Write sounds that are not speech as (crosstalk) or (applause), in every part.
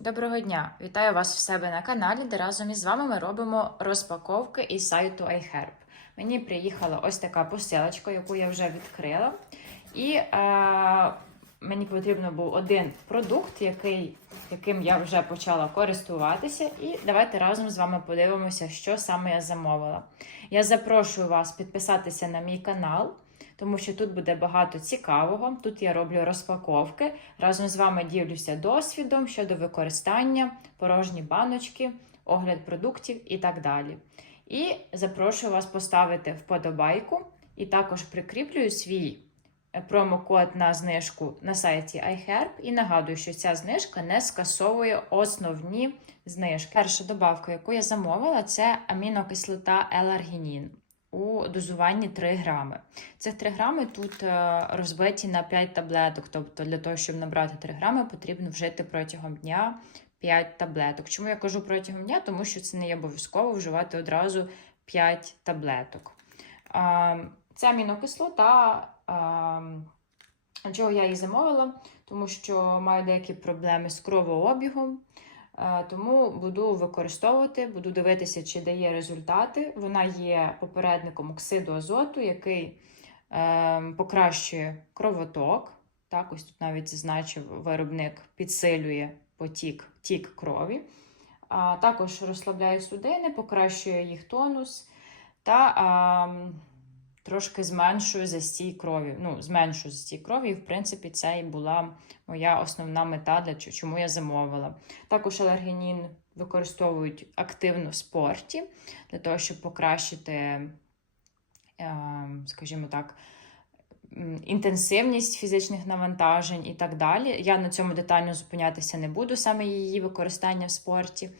Доброго дня! Вітаю вас в себе на каналі, де разом із вами ми робимо розпаковки із сайту iHerb. Мені приїхала ось така посилочка, яку я вже відкрила. І е, мені потрібно був один продукт, який, яким я вже почала користуватися. І давайте разом з вами подивимося, що саме я замовила. Я запрошую вас підписатися на мій канал. Тому що тут буде багато цікавого. Тут я роблю розпаковки. Разом з вами ділюся досвідом щодо використання, порожні баночки, огляд продуктів і так далі. І запрошую вас поставити вподобайку і також прикріплюю свій е, промокод на знижку на сайті iHerb. І нагадую, що ця знижка не скасовує основні знижки. Перша добавка, яку я замовила, це амінокислота L-аргінін у дозуванні 3 грами. Цих 3 грами тут е, розбиті на 5 таблеток. Тобто, для того, щоб набрати 3 грами, потрібно вжити протягом дня 5 таблеток. Чому я кажу протягом дня? Тому що це не є обов'язково вживати одразу 5 таблеток. Це амінокислота. а, Чого я її замовила? Тому що маю деякі проблеми з кровообігом. Е, Тому буду використовувати, буду дивитися, чи дає результати. Вона є попередником оксиду азоту, який е, покращує кровоток. Так, ось тут навіть зазначив виробник підсилює потік тік крові. Також розслабляє судини, покращує їх тонус та а, трошки зменшує застій крові. Ну, зменшує застій крові, і в принципі це і була моя основна мета, для чому я замовила. Також алергенін використовують активно в спорті для того, щоб покращити, е, скажімо так, інтенсивність фізичних навантажень і так далі. Я на цьому детально зупинятися не буду, саме її використання в спорті.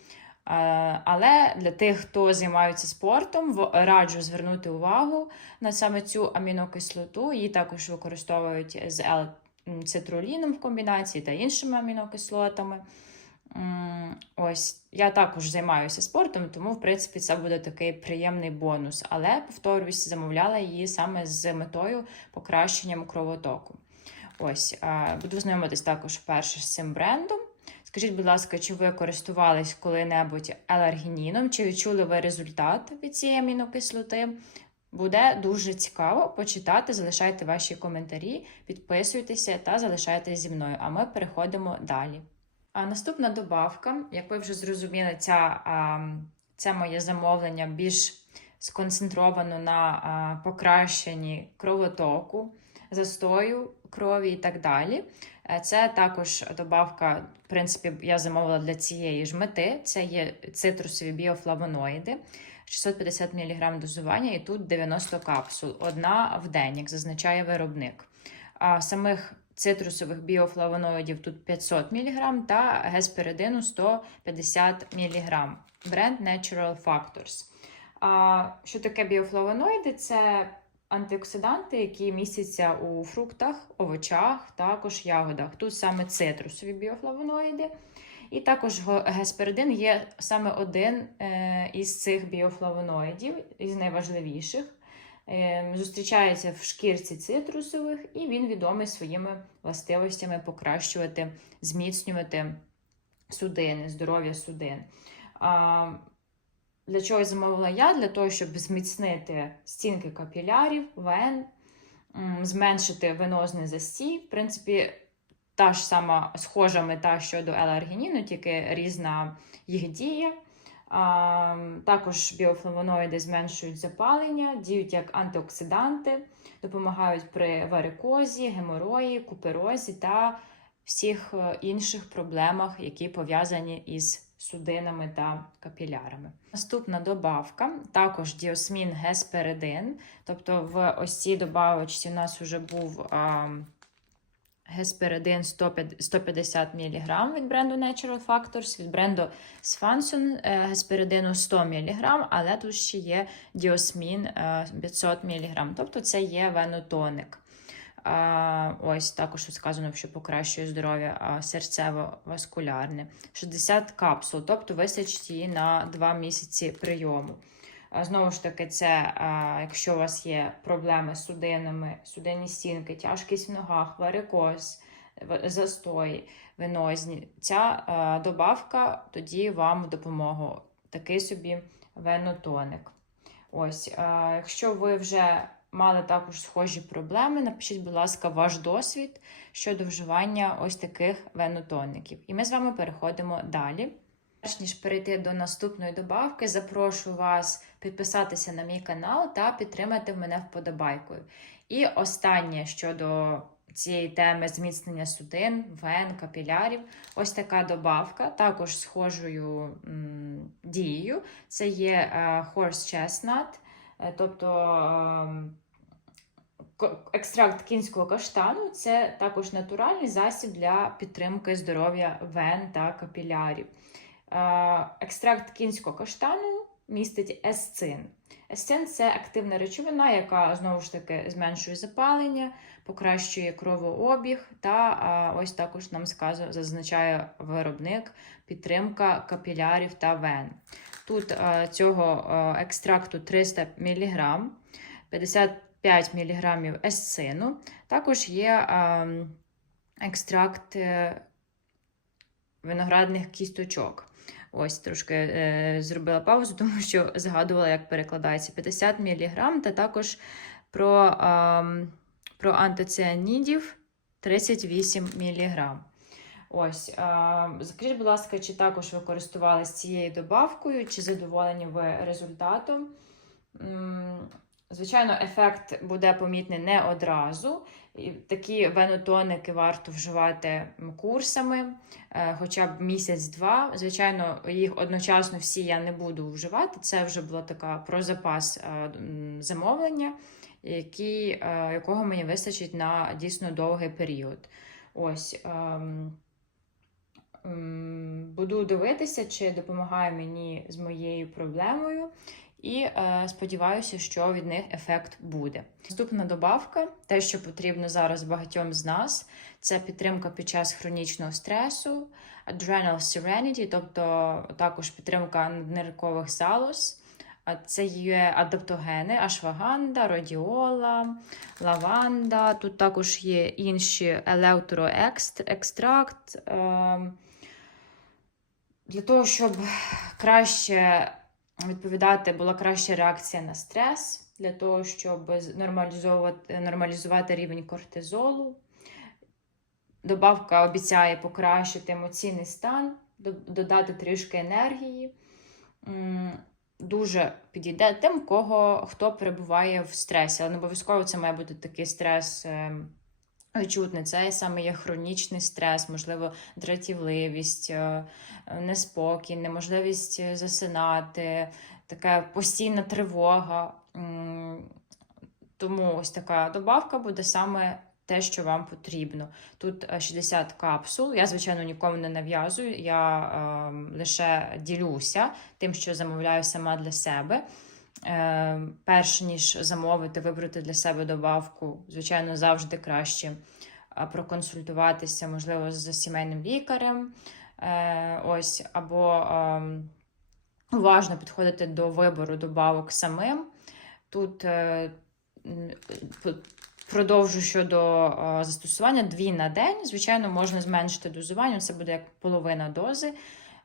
Е, Але для тих, хто займається спортом, раджу звернути увагу на саме цю амінокислоту. Її також використовують з L-цитруліном в комбінації та іншими амінокислотами. Ось я також займаюся спортом, тому в принципі це буде такий приємний бонус. Але повторюсь, замовляла її саме з метою покращенням кровотоку. Ось буду знайомитись також вперше з цим брендом. Скажіть, будь ласка, чи ви користувались коли-небудь еларгініном? Чи відчули ви результат від цієї амінокислоти? Буде дуже цікаво почитати. Залишайте ваші коментарі, підписуйтеся та залишайтеся зі мною. А ми переходимо далі. А наступна добавка, як ви вже зрозуміли, ця, це моє замовлення більш сконцентровано на покращенні кровотоку, застою крові і так далі. Е, Це також добавка, в принципі, я замовила для цієї ж мети. Це є цитрусові біофлавоноїди. 650 мг дозування, і тут 90 капсул, одна в день, як зазначає виробник. А самих цитрусових біофлавоноїдів тут 500 мг та гесперидину 150 мг. Бренд Natural Factors. А, що таке біофлавоноїди? Це антиоксиданти, які містяться у фруктах, овочах, також ягодах. Тут саме цитрусові біофлавоноїди. І також гесперидин є саме один е, із цих біофлавоноїдів, із найважливіших. Е, Зустрічається в шкірці цитрусових, і він відомий своїми властивостями покращувати, зміцнювати судини, здоров'я судин. Для чого замовила я? Для того, щоб зміцнити стінки капілярів, вен, зменшити венозний застій. В принципі, та ж сама схожа мета щодо еларгініну, тільки різна їх дія. Також біофлавоноїди зменшують запалення, діють як антиоксиданти, допомагають при варикозі, геморої, куперозі та всіх е, інших проблемах, які пов'язані із судинами та капілярами. Наступна добавка також діосмін гесперидин. Тобто в ось цій добавочці у нас вже був. А, Гесперидин 150 мг від бренду Natural Factors, від бренду Sfanson е, гесперидину 100 мг, але тут ще є діосмін е, 500 мг, тобто це є венотоник. Ось також сказано, що покращує здоров'я серцево-васкулярне. 60 капсул, тобто вистачить її на 2 місяці прийому. Знову ж таки, це якщо у вас є проблеми з судинами, судинні стінки, тяжкість в ногах, варикоз, застой венозні, ця добавка тоді вам в допомогу. Такий собі венотоник. Ось, якщо ви вже мали також схожі проблеми, напишіть, будь ласка, ваш досвід щодо вживання ось таких венотоників. І ми з вами переходимо далі. Перш ніж перейти до наступної добавки, запрошую вас підписатися на мій канал та підтримати мене вподобайкою. І останнє щодо цієї теми зміцнення судин, вен, капілярів. Ось така добавка, також схожою м, дією. Це є е, horse chestnut, тобто ем, екстракт кінського каштану це також натуральний засіб для підтримки здоров'я вен та капілярів. Е, Екстракт кінського каштану містить есцин. Есцин це активна речовина, яка знову ж таки зменшує запалення, покращує кровообіг, та ось також нам сказу, зазначає виробник підтримка капілярів та вен. Тут цього екстракту 300 мг, 55 мг есцину. Також є екстракт е, виноградних кісточок. Ось трошки е, зробила паузу, (laughs) тому що згадувала, як перекладається 50 мг, та також про, е, про антиціанідів 38 мг. Ось, скажіть, будь ласка, чи також ви користувалися цією добавкою, чи задоволені ви результатом? Звичайно, ефект буде помітний не одразу. Такі венотоники варто вживати курсами, е, хоча б місяць-два. Звичайно, їх одночасно всі я не буду вживати. Це вже була така про запас е, замовлення, який, е, якого мені вистачить на дійсно довгий період. Ось. Буду дивитися, чи допомагає мені з моєю проблемою. І е, сподіваюся, що від них ефект буде. Наступна добавка, те, що потрібно зараз багатьом з нас, це підтримка під час хронічного стресу, adrenal serenity, тобто також підтримка надниркових залоз. Це є адаптогени, ашваганда, родіола, лаванда. Тут також є інші елеутроекстракт. Ем, Для того, щоб краще відповідати, була краща реакція на стрес, для того, щоб нормалізовувати, нормалізувати рівень кортизолу. Добавка обіцяє покращити емоційний стан, додати трішки енергії. Дуже підійде тим, кого хто перебуває в стресі, але не обов'язково це має бути такий стрес. Відчутний, це саме є хронічний стрес, можливо, дратівливість, е, е, неспокій, неможливість е, засинати, така постійна тривога. Тому ось така добавка буде саме те, що вам потрібно. Тут е, 60 капсул. Я, звичайно, нікому не нав'язую, я е, лише ділюся тим, що замовляю сама для себе. Е, перш ніж замовити, вибрати для себе добавку, звичайно, завжди краще проконсультуватися, можливо, з сімейним лікарем. Е, ось, або ем, уважно підходити до вибору добавок самим. Тут е, продовжу щодо застосування дві на день. Звичайно, можна зменшити дозування, це буде як половина дози.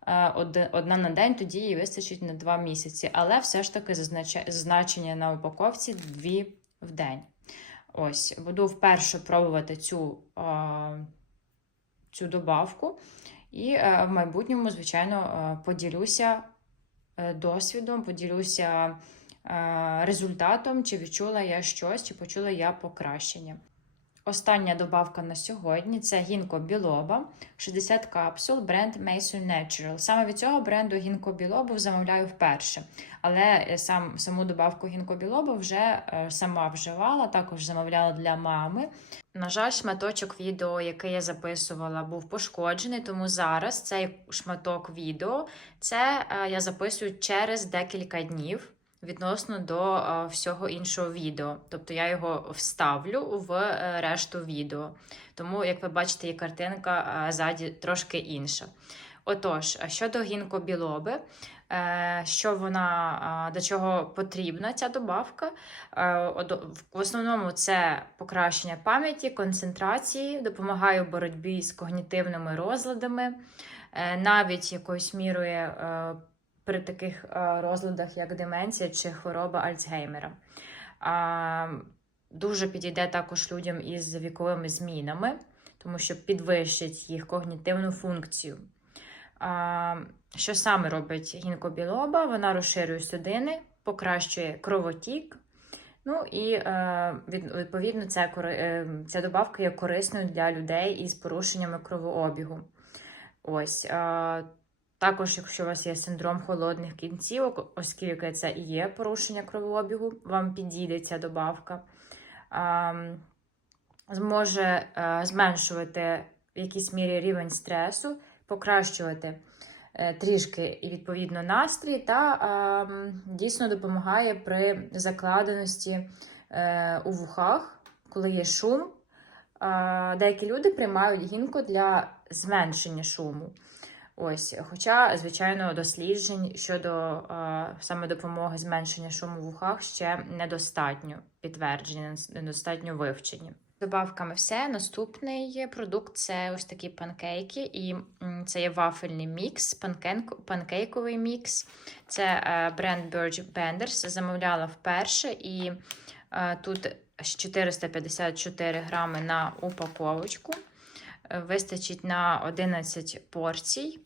Е, од- Одна на день, тоді їй вистачить на два місяці. Але все ж таки зазначення на упаковці дві в день. Ось, буду вперше пробувати цю, е, цю добавку. І е, в майбутньому, звичайно, поділюся досвідом, поділюся результатом, чи відчула я щось, чи почула я покращення. Остання добавка на сьогодні це гінко білоба, 60 капсул, бренд Mason Natural. Саме від цього бренду гінко білобу замовляю вперше. Але е, сам, саму добавку гінко білоба вже е, сама вживала, також замовляла для мами. На жаль, шматочок відео, який я записувала, був пошкоджений, тому зараз цей шматок відео це е, я записую через декілька днів відносно до е, всього іншого відео. Тобто я його вставлю в е, решту відео. Тому, як ви бачите, є картинка е, ззаді трошки інша. Отож, щодо гінкобілоби, що вона до чого потрібна ця добавка? В основному це покращення пам'яті, концентрації, допомагає у боротьбі з когнітивними розладами, навіть якоюсь мірою при таких е, розладах, як деменція чи хвороба Альцгеймера. Дуже підійде також людям із віковими змінами, тому що підвищить їх когнітивну функцію. Що саме робить гінкобілоба? Вона розширює судини, покращує кровотік. Ну і е, відповідно це, е, ця добавка є корисною для людей із порушеннями кровообігу. Ось. Також, якщо у вас є синдром холодних кінцівок, оскільки це і є порушення кровообігу, вам підійде ця добавка. Зможе е, зменшувати в якійсь мірі рівень стресу, покращувати е, трішки і відповідно настрій, та дійсно допомагає при закладеності е, у вухах, коли є шум. Деякі люди приймають гінку для зменшення шуму. Ось, хоча, звичайно, досліджень щодо е, саме допомоги зменшення шуму в вухах ще недостатньо підтверджені, недостатньо вивчені. Добавками все. Наступний продукт це ось такі панкейки, і це є вафельний мікс, панкенк- панкейковий мікс. Це е, бренд Birch Benders. Замовляла вперше, і е, тут 454 грами на упаковочку. Е, Вистачить на 11 порцій.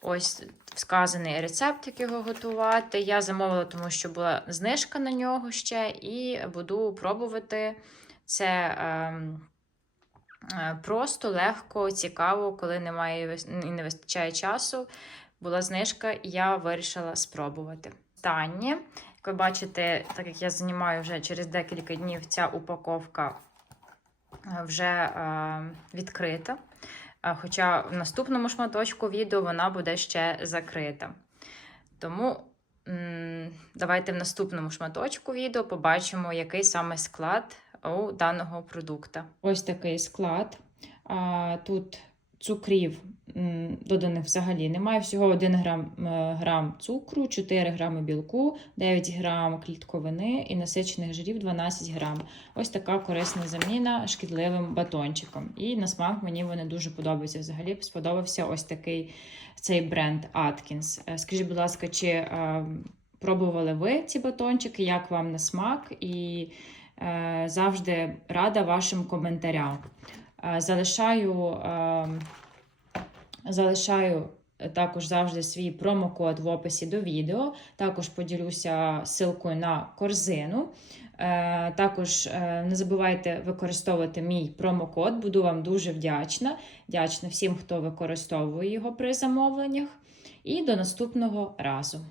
Ось вказаний рецепт, як його готувати. Я замовила, тому що була знижка на нього ще, і буду пробувати. Це ем, е, просто, легко, цікаво, коли немає і не вистачає часу. Була знижка, і я вирішила спробувати. Останнє, як ви бачите, так як я знімаю вже через декілька днів, ця упаковка вже е, відкрита. Е, Хоча в наступному шматочку відео вона буде ще закрита. Тому давайте в наступному шматочку відео побачимо, який саме склад у даного продукта. Ось такий склад. Тут цукрів доданих взагалі немає. Всього 1 грам, е, грам цукру, 4 грами білку, 9 грам клітковини і насичених жирів 12 грам. Ось така корисна заміна шкідливим батончиком. І на смак мені вони дуже подобаються. Взагалі сподобався ось такий цей бренд Atkins. Е, Скажіть, будь ласка, чи е, пробували ви ці батончики? Як вам на смак? І завжди рада вашим коментарям. Залишаю, залишаю також завжди свій промокод в описі до відео. Також поділюся ссылкою на корзину. Е, Також е, не забувайте використовувати мій промокод. Буду вам дуже вдячна. Вдячна всім, хто використовує його при замовленнях. І до наступного разу.